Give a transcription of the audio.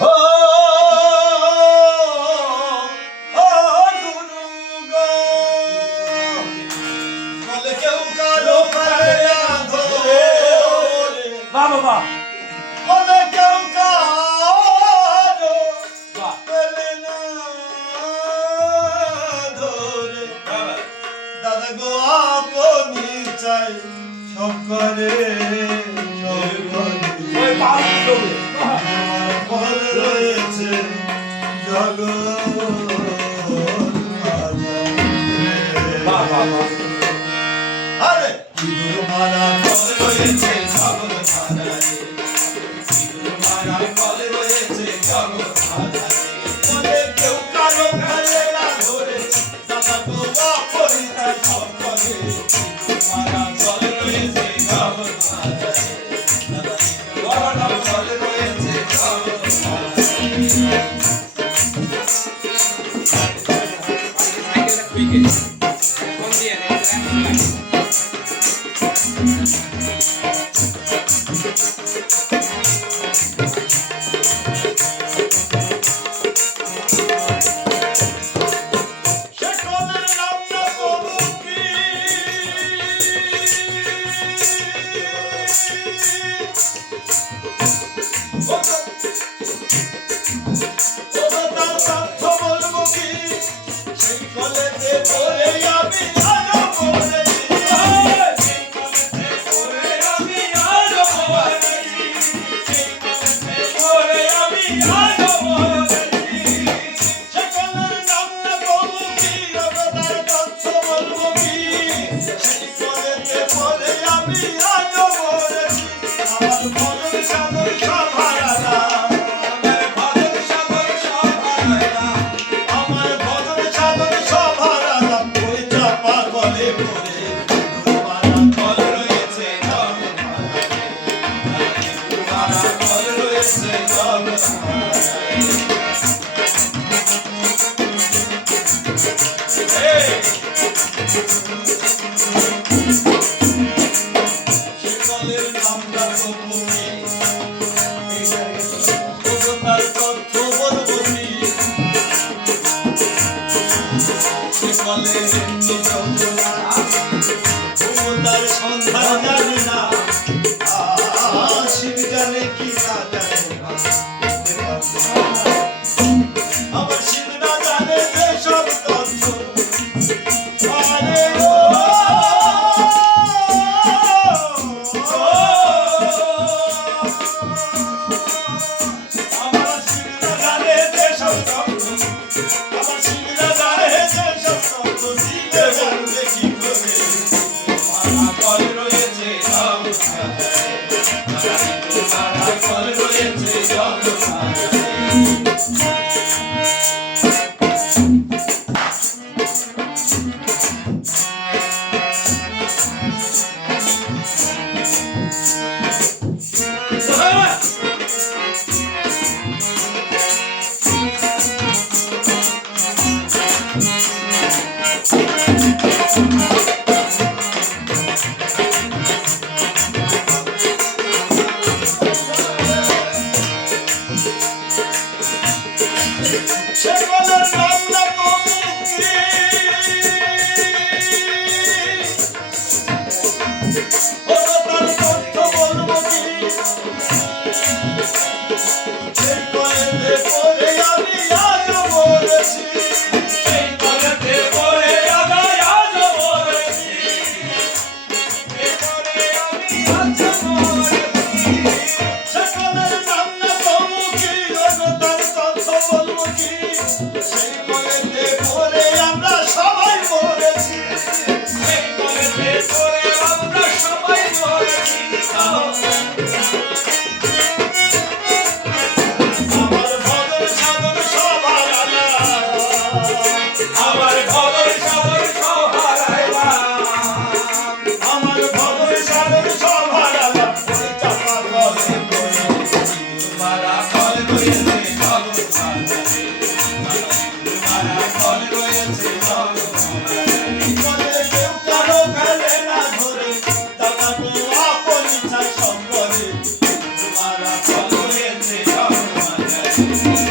ও ও দুর্গা বলে কেউ কারো কালে না ধরে বাবা বলে কেউ কারো কালে না ধরে দাদা গো আপনি চাই সব করে ওই পাল দেবে ফল রয়েছে জগৎ বাবা আরে ইঁদুর মারা ফল রয়েছে জগৎ মাঝারে ইঁদুর মারা ফল রয়েছে জগৎ মাঝারে বলে কেউ কারো ফেলে না ধরে দাদা গো আপনি চাই সব করে ইঁদুর মারা ফল রয়েছে জগৎ মাঝারে দাদা ইঁদুর মারা ফল রয়েছে জগৎ মাঝারে সকলের নাম না প্রভু কি ওগো তার তথ্য বলবো কি সেই কলেজে পড়ে আমি আরো পড়েছি সেই কলেজে পড়ে আমি আরো পড়েছি সেই কলেজে পড়ে আমি আরো পড়েছি সকলের নাম না প্রভু কি ওগো তার তথ্য বলবো কি সেই কলেজে পড়ে আমি আরো পড়েছি আমার ভজন সাধন সব হারালাম আমার ভজন সাধন সব হারালাম ওই চাপা গলে পড়ে তোমারা ফল রয়েছে জগৎ মাঝারে তোমারা ফল রয়েছে জগৎ মাঝারে সকলের নামটা প্রভু কি ওগো তার তথ্য বলবো কি সকলের এমনি যন্ত্রণা ওগো তার সন্ধান জানে না শিব জানে কি না জানে আমার শিব না জানে যে সব তথ্য আরে ও আমার শিব না জানে যে সব তথ্য আমার শিব না জানে যে সব তথ্য দিলে জানবে কি করে তোমারা ফল রয়েছে জগৎ মাঝারে তোমারা ফল রয়েছে জগৎ মাঝারে সকলের নাম না প্রভু কি ওগো তার তথ্য বলবো কি সেই কলেজে পড়ে আমি আজও মরেছি সেই কলেজে পড়ে আমি আজও মরেছি সেই পড়ে আমি আজও মরেছি সকলের নাম না প্রভু কি ওগো তার তথ্য বলবো কি সেই কলেজে পড়ে আমরা সবাই মরেছি সেই কলেজে পড়ে আমরা সবাই মরেছি আমার ভজন সাধন সব হারালাম আমার ভজন সাধন সব হারালাম আমার ভজন সাধন সব হারালাম ওই চাপা গলে পড়ে তোমারা ফল রয়েছে জগৎ মাঝারে তোমারা ফল রয়েছে জগৎ মাঝারে বলে কেউ কারো ফেলে না ধরে দাদা গো আপনি চাই সব করে তোমারা ফল রয়েছে জগৎ মাঝারে ও